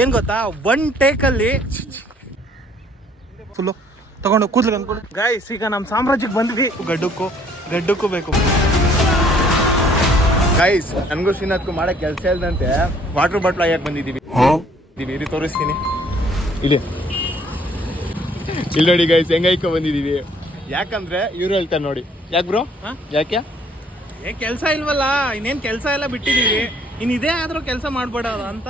ಏನ್ ಗೊತ್ತಾ? One ಟೇಕಲ್ಲಿ full ತಗೊಂಡು ಕೂದ್ಲಿಗೆ ಅನ್ಕೊಂಡು ಗಾಯ್ಸ್ ಈಗ ನಮ್ಮ ಸಾಮ್ರಾಜ್ಯಕ್ಕೆ ಬಂದ್ವಿ. ಗಡ್ಡಕ್ಕೂ ಗಡ್ಡಕ್ಕೂ ಬೇಕು. ಗೈಸ್ ನನ್ಗೂ ಶ್ರೀನಾಥ್ಗೂ ಮಾಡಕ್ ಕೆಲಸ ಇಲ್ದಂತೆ ವಾಟರ್ ಬಾಟ್ಲ್ ಆಗ್ಯಾಕ್ ಬಂದಿದೀವಿ. ಇದೀವಿ ಇರಿ ತೋರಿಸ್ತೀನಿ. ಇಲ್ಲಿ. ಇಲ್ಲಿ ನೋಡಿ ಗೈಸ್ ಹೆಂಗೈಕ ಬಂದಿದೀವಿ. ಯಾಕಂದ್ರೆ ಇವ್ರು ಹೇಳ್ತಾರೆ ನೋಡಿ. ಯಾಕೆ ಬ್ರೋ ಹಾ? ಯಾಕೆ? ಏ ಕೆಲಸ ಇಲ್ವಲ್ಲ ಇನ್ನೇನ್ ಕೆಲಸ ಎಲ್ಲ ಬಿಟ್ಟಿದೀವಿ. ಇನ್ ಇದೇ ಆದ್ರೂ ಕೆಲಸ ಮಾಡ್ಬೇಡ ಅಂತ.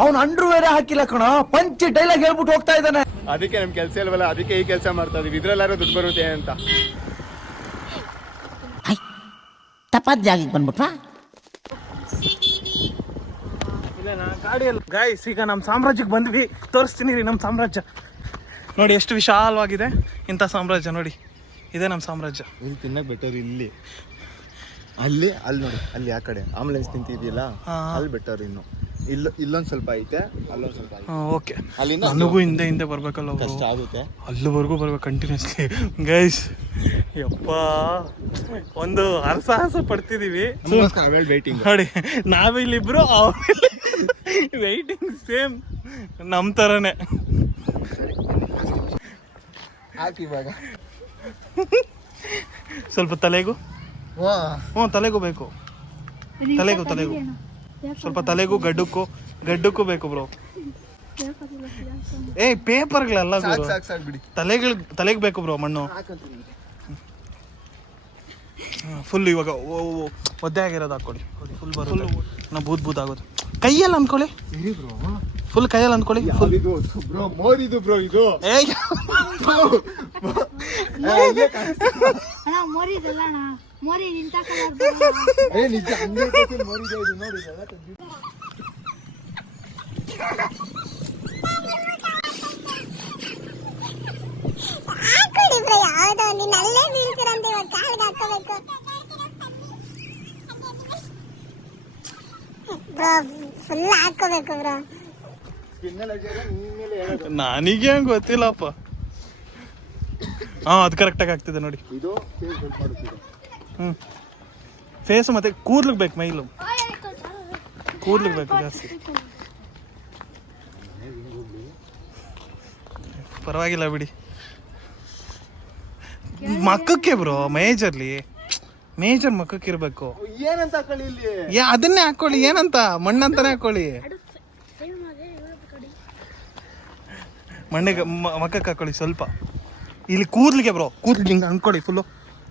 ಅವ್ನ ಅಂಡ್ರು ಬೇರೆ ಹಾಕಿಲ್ಲ ಕಣ. ಪಂಚ್ ಡೈಲಾಗ್ ಹೇಳ್ಬಿಟ್ಟು ಹೋಗ್ತಾ ಇದ್ದಾನೆ. ಅದಕ್ಕೆ ನಮ್ ಕೆಲಸ ಇಲ್ವಲ್ಲ ಅದಕ್ಕೆ ಈ ಕೆಲಸ ಮಾಡ್ತಾ ಇದೀವಿ. ಇದ್ರಲ್ಲಾರು ದುಡ್ಡು ಬರುತ್ತೆ ಅಂತ. ತಪ್ಪಾದ ಜಾಗಕ್ಕೆ ಬಂದ್ಬಿಟ್ವಾ? ಗಾಡಿಯಲ್ಲಿ ಗಾಯ್ಸ್ ಈಗ ನಮ್ಮ ಸಾಮ್ರಾಜ್ಯಕ್ಕೆ ಬಂದ್ವಿ. ತೋರಿಸ್ತೀನಿ ರೀ ನಮ್ಮ ಸಾಮ್ರಾಜ್ಯ. ನೋಡಿ ಎಷ್ಟು ವಿಶಾಲವಾಗಿದೆ ಇಂಥ ಸಾಮ್ರಾಜ್ಯ ನೋಡಿ. ಇದೇ ನಮ್ಮ ಸಾಮ್ರಾಜ್ಯ. ಇಲ್ಲಿ ತಿನ್ನಕ್ಕೆ ಬೆಟರ್ ಇಲ್ಲಿ. ಅಲ್ಲಿ ಅಲ್ಲಿ ನೋಡಿ. ಅಲ್ಲಿ ಆ ಕಡೆ. ಆಂಬುಲೆನ್ಸ್ ನಿಂತಿದೆಯಲ್ಲ. ಅಲ್ಲಿ ಬೆಟರ್ ಇನ್ನು. ಇಲ್ಲ ಇಲ್ಲೊಂದ್ ಸ್ವಲ್ಪ ಐತೆ ಅಲ್ಲೊಂದು ಸ್ವಲ್ಪ ಐತೆ. ಓಕೆ. ಅಲ್ಲಿಂದ ನನಗೂ ಹಿಂದೆ ಹಿಂದೆ ಬರ್ಬೇಕಲ್ಲ ಅವ್ರು. ಕಷ್ಟ ಆಗುತ್ತೆ. ಅಲ್ಲಿವರೆಗೂ ಬರ್ಬೇಕು ಕಂಟಿನ್ಯೂಸ್ಲಿ ಗೈಸ್ ಯಪ್ಪ ಒಂದು ಹರಸಾಹಸ ಪಡ್ತಿದೀವಿ. ನಮಗೋಸ್ಕರ ಅವೇಳ್ ವೇಟಿಂಗ್ ನೋಡಿ ನಾವಿಲ್ಲಿಬ್ರು ವೈಟಿಂಗ್ ಸೇಮ್ ನಮ್ಮ ಥರನೇ ಹಾಕಿ ಇವಾಗ? ಸ್ವಲ್ಪ ತಲೆಗೂ? ವಾ. ಹ್ಞೂ ತಲೆಗೂ ಬೇಕು. ತಲೆಗೂ ತಲೆಗೂ. ಸ್ವಲ್ಪ ತಲೆಗೂ ಗಡ್ಡಕ್ಕೂ ಗಡ್ಡಕ್ಕೂ ಬೇಕು ಬ್ರೋ ಏ ಪೇಪರ್ಗಳಲ್ಲ ಗುರು. ಬಿಡಿ. ತಲೆಗಳು ತಲೆಗೆ ಬೇಕು ಬ್ರೋ ಮಣ್ಣು. ಫುಲ್ ಇವಾಗ ಓ ಓ, ಒದ್ದೆ ಆಗಿರೋದು ಹಾಕೊಳ್ಳಿ ಫುಲ್ ಬರುತ್ತೆ. ನಾ ಬೂದ್ ಬೂದ್ ಆಗೋದು ಕೈಯಲ್ಲಿ ಅಂದ್ಕೊಳ್ಳಿ. ಬ್ರೋ ಫುಲ್ ಕೈಯಲ್ಲಿ ಅಂದ್ಕೊಳ್ಳಿ ಫುಲ್ ಇದು ಬ್ರೋ ಮೋರಿದು ಬ್ರೋ ಇದು. ಏ ಅಣ್ಣ. ಮೋರಿ ಇದಲ್ಲ ಅಣ್ಣ ಮೋರಿ ನಿಂತ ಕಲರ್ ಏ ನಿಜ ಹಂಗೆ ಇರ್ತೈತೆ ಮೋರಿದೆ ಇದು ನೋಡಿ ಇದೆಲ್ಲ ತೆಗ್ದು- ಹಾಕೊಡಿ ಬ್ರೋ ಯಾವ್ದೋ ಒಂದು ನಲ್ಲೇ ಬೀಳ್ತೀರಂತೆ ಇವಾಗ ಕಾಲ್ಗೆ ಹಾಕೋಬೇಕು ಬ್ರೋ ಫುಲ್ ಹಾಕೋಬೇಕು ಬ್ರೋ. ಸ್ಕಿನ್ನೆಲ್ಲ ಜಾಗ ನಿನ್ ಮೇಲೆ ಹೇಳೋದು. ನನಗೆ ಹಂಗ ಗೊತ್ತಿಲ್ಲಪ್ಪ. ಹಾಂ ಅದು ಕರೆಕ್ಟಾಗಿ ಆಗ್ತಿದೆ ನೋಡಿ. ಇದು ಹ್ಞೂ ಫೇಸ್ ಮತ್ತೆ ಕೂದ್ಲಿಗೆ ಬೇಕು ಮೈಲು. ಕೂದ್ಲಿಗೆ ಬೇಕು ಜಾಸ್ತಿ. ಪರವಾಗಿಲ್ಲ ಬಿಡಿ. ಮಕ್ಕಕ್ಕೆ ಬ್ರೋ ಮೇಜರ್ಲಿ ಮೇಜರ್ ಮಕ್ಕಕ್ಕೆ ಇರಬೇಕು. ಏನಂತ ಯಾ ಅದನ್ನೇ ಹಾಕೊಳ್ಳಿ ಏನಂತ? ಮಣ್ಣಂತಾನೆ ಹಾಕೊಳ್ಳಿ. ಮಣ್ಣಿಗೆ ಮಕ್ಕಕ್ಕೆ ಹಾಕೊಳ್ಳಿ ಸ್ವಲ್ಪ. ಇಲ್ಲಿ ಕೂದ್ಲಿಗೆ ಬ್ರೋ ಕೂದ್ಲಿಗೆ ಹಿಂಗೆ ಅನ್ಕೊಳ್ಳಿ ಫುಲ್ಲು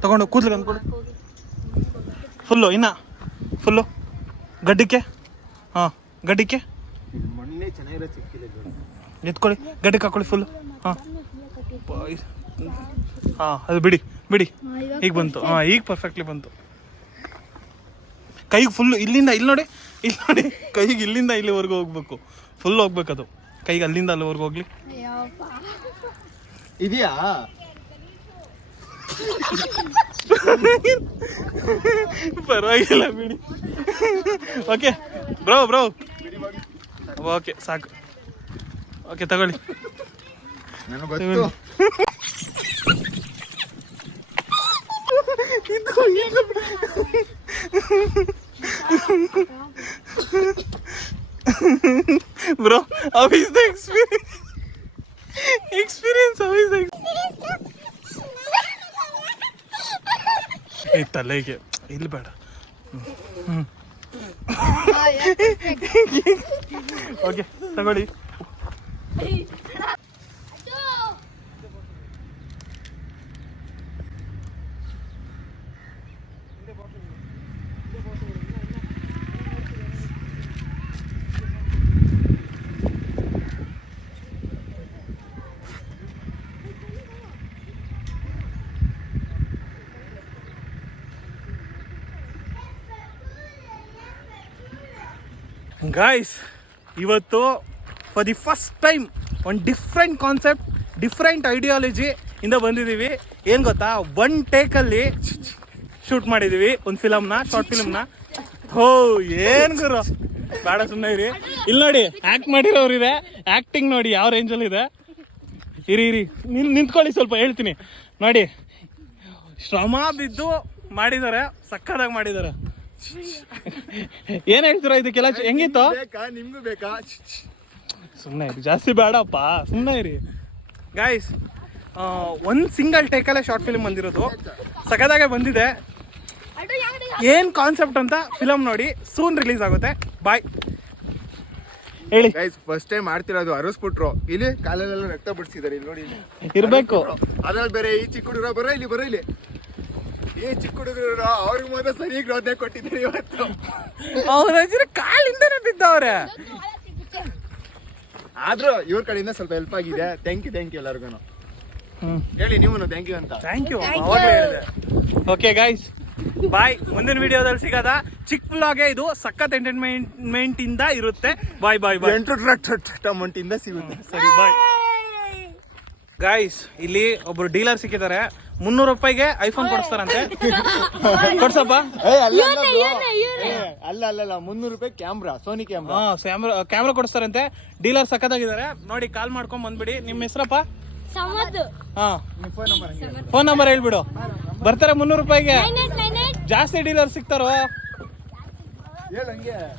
ತಗೊಂಡು ಕೂದ್ಲಿಗೆ ಅನ್ಕೊಳ್ಳಿ ಫುಲ್ಲು ಇನ್ನ? ಫುಲ್ಲು ಗಡ್ಡಕ್ಕೆ ಹಾಂ ಗಡ್ಡಕ್ಕೆ. ಎತ್ಕೊಳ್ಳಿ ಗಡ್ಡಕ್ಕೆ ಹಾಕೊಳ್ಳಿ ಫುಲ್ಲು ಹಾಂ. ಹಾಂ ಅದು ಬಿಡಿ ಬಿಡಿ. ಈಗ ಬಂತು. ಹಾಂ ಈಗ ಪರ್ಫೆಕ್ಟ್ಲಿ ಬಂತು. ಕೈಗೆ ಫುಲ್ಲು ಇಲ್ಲಿಂದ ಇಲ್ಲಿ ನೋಡಿ ಇಲ್ಲಿ ನೋಡಿ. ಕೈಗೆ ಇಲ್ಲಿಂದ ಇಲ್ಲಿವರೆಗೂ ಹೋಗ್ಬೇಕು. ಫುಲ್ ಹೋಗ್ಬೇಕದು. ಅದು ಕೈಗೆ ಅಲ್ಲಿಂದ ಅಲ್ಲಿವರೆಗೂ ಹೋಗ್ಲಿ. ಇದೆಯಾ? ಪರವಾಗಿಲ್ಲ ಬಿಡಿ. ಓಕೆ ಬ್ರೋ ಬ್ರೋ ಓಕೆ ಸಾಕು. ಓಕೆ ತಗೊಳ್ಳಿ. Bro how is the experience how is the ಏ ತಲೆಗೆ ಇಲ್ಲಿ ಬೇಡ ಓಕೆ ತಗೊಳ್ಳಿ ಗಾಯ್ಸ್ ಇವತ್ತು ಫಾರ್ ದಿ ಫಸ್ಟ್ ಟೈಮ್ ಒಂದು ಡಿಫ್ರೆಂಟ್ ಕಾನ್ಸೆಪ್ಟ್ ಡಿಫ್ರೆಂಟ್ ಐಡಿಯಾಲಜಿ ಇಂದ ಬಂದಿದ್ದೀವಿ. ಏನು ಗೊತ್ತಾ? ಒನ್ ಟೇಕಲ್ಲಿ ಶೂಟ್ ಮಾಡಿದ್ದೀವಿ. ಒಂದು ಫಿಲಮ್ನ ಶಾರ್ಟ್ ಫಿಲಮ್ನ ಹೋ, ಏನು ಗುರು? ಬೇಡ ಸುಮ್ಮನೆ ಇರಿ. ಇಲ್ಲಿ ನೋಡಿ ಆ್ಯಕ್ಟ್ ಮಾಡಿರೋರು ಇದೆ. ಆ್ಯಕ್ಟಿಂಗ್ ನೋಡಿ ಯಾವ ರೇಂಜಲ್ಲಿ ಇದೆ. ಇರಿ ಇರಿ. ನಿನ್, ನಿಂತ್ಕೊಳ್ಳಿ ಸ್ವಲ್ಪ, ಹೇಳ್ತೀನಿ. ನೋಡಿ, ಶ್ರಮ ಬಿದ್ದು ಮಾಡಿದ್ದಾರೆ ಸಕ್ಕತ್ತಾಗಿ ಮಾಡಿದ್ದಾರೆ. ಏನ್ ಹೇಳ್ತೀರಾ ಇದಕ್ಕೆಲ್ಲ ಹೆಂಗಿತ್ತು? ಬೇಕಾ? ನಿಮ್ಗೂ ಬೇಕಾ? ಸುಮ್ಮನೆ ಇರಿ ಜಾಸ್ತಿ ಬೇಡಪ್ಪ ಸುಮ್ಮನೆ ಇರಿ. ಗಾಯ್ಸ್ ಒಂದು ಸಿಂಗಲ್ ಟೇಕಲ್ಲೇ ಶಾರ್ಟ್ ಫಿಲ್ಮ್ ಬಂದಿರೋದು. ಸಖತ್ತಾಗೆ ಬಂದಿದೆ. ಏನ್ ಕಾನ್ಸೆಪ್ಟ್ ಅಂತ ಫಿಲಮ್ ನೋಡಿ ಸೂನ್ ರಿಲೀಸ್ ಆಗುತ್ತೆ. ಬಾಯ್ ಹೇಳಿ. ಗೈಸ್ ಫಸ್ಟ್ ಟೈಮ್ ಮಾಡ್ತಿರೋದು ಅರಸ್ಬಿಟ್ರು. ಇಲ್ಲಿ ಕಾಲಲ್ಲೆಲ್ಲ ರಕ್ತ ಬಿಡ್ಸಿದಾರೆ ಇಲ್ಲಿ ನೋಡಿ ಇಲ್ಲಿ. ಇರ್ಬೇಕು. ಅದ್ರಲ್ಲಿ ಬೇರೆ ಈ ಚಿಕ್ಕ ಹುಡುಗರ ಬರೋ ಇಲ್ಲಿ ಬರೋ ಇಲ್ಲಿ. ಈ ಚಿಕ್ಕ ಹುಡುಗರು ಅವ್ರಿಗೆ ಮೊದಲು ಸರಿ ಗ್ರೋತೆ ಕೊಟ್ಟಿದ್ದಾರೆ ಇವತ್ತು. ಅವ್ರ ಹೆಸರು ಕಾಲಿಂದನೇ ಬಿದ್ದವ್ರೆ. ಆದ್ರೂ ಇವ್ರ ಕಡೆಯಿಂದ ಸ್ವಲ್ಪ ಹೆಲ್ಪ್ ಆಗಿದೆ. ಥ್ಯಾಂಕ್ ಯು ಥ್ಯಾಂಕ್ ಯು ಎಲ್ಲರಿಗೂ ಹೇಳಿ ನೀವು ಥ್ಯಾಂಕ್ ಯು ಅಂತ. Thank you okay guys bye ಮುಂದಿನ ವಿಡಿಯೋದಲ್ಲಿ ಸಿಗದ ಚಿಕ್ಕ ಬ್ಲಾಗೆ ಇದು. ಸಖತ್ ಎಂಟರ್ಟೈನ್ಮೆಂಟ್ ಇಂದ ಇರುತ್ತೆ. ಬಾಯ್ ಬಾಯ್ ಬಾಯ್ ಎಂಟರ್ಟೈನ್ಮೆಂಟ್ ಇಂದ ಸಿಗುತ್ತೆ. ಸರಿ ಬಾಯ್ ಗಾಯ್ಸ್ ಇಲ್ಲಿ ಒಬ್ರು ಡೀಲರ್ ಸಿಕ್ಕಿದ್ದಾರೆ. ಮುನ್ನೂರು ರೂಪಾಯಿಗೆ ಐಫೋನ್ ಕೊಡಿಸ್ತಾರಂತೆ. ಕೊಡ್ಸಪ್ಪ? ಏ, ಅಲ್ಲ ಅಲ್ಲ ಮುನ್ನೂರು ರೂಪಾಯಿ camera Sony camera. Camera camera ಕೊಡಿಸ್ತಾರಂತೆ. Dealer ಸಖತ್ತಾಗಿದ್ದಾರೆ. ನೋಡಿ ಕಾಲ್ ಮಾಡ್ಕೊಂಡ್ ಬಂದ್ಬಿಡಿ. ನಿಮ್ಮ ಹೆಸರಪ್ಪ? ಸಮದ್ದು ಹಾ. ಫೋನ್ ನಂಬರ್ ಫೋನ್ ನಂಬರ್ ಹೇಳ್ಬಿಡು. ಬರ್ತಾರೆ ಮುನ್ನೂರು ರೂಪಾಯಿಗೆ. ಜಾಸ್ತಿ ಡೀಲರ್ ಸಿಗ್ತಾರೋ?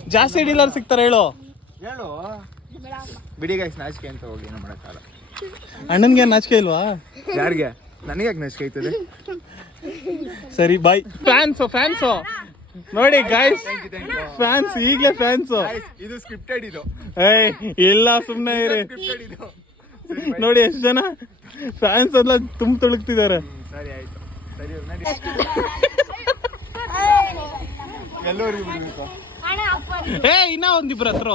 ಜಾಸ್ತಿ ಡೀಲರ್ ಸಿಗ್ತಾರೆ ಹೇಳು. ಹೇಳು. ಬಿಡಿ ನಾಚಿಕೆ ಅಂತ ಹೋಗಿ ಅಣ್ಣನ್ಗೆ ನಾಚಿಕೆ ಇಲ್ವಾ? ಯಾರಿಗೆ? ನನಗೆ ಯಾಕೆ ನಸಿಕೆ ಆಯ್ತದೆ ಸರಿ ಬಾಯ್ ಫ್ಯಾನ್ಸು ಫ್ಯಾನ್ಸು ನೋಡಿ ಗಾಯ್ಸ್ ಫ್ಯಾನ್ಸ್ ಈಗಲೇ ಫ್ಯಾನ್ಸು ಇದು ಸ್ಕ್ರಿಪ್ಟೆಡ್ ಇದು. ಏಯ್ ಇಲ್ಲ ಸುಮ್ಮನೆ ಇರಿ. ನೋಡಿ ಎಷ್ಟು ಜನ ಫ್ಯಾನ್ಸ್ ಎಲ್ಲ ತುಂಬ ತುಳುಕ್ತಿದ್ದಾರೆ. ಸರಿ ಆಯ್ತು. ಸರಿ ಎಲ್ಲರಿಗೂ ಏ ಇನ್ನ ಒಂದಿಬ್ರ ಹತ್ರ.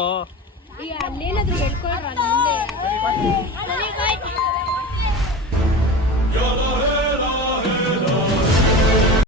ಅಲ್ಲೇನಾದ್ರೂ ಹೇಳ್ಕೊಳ್ರ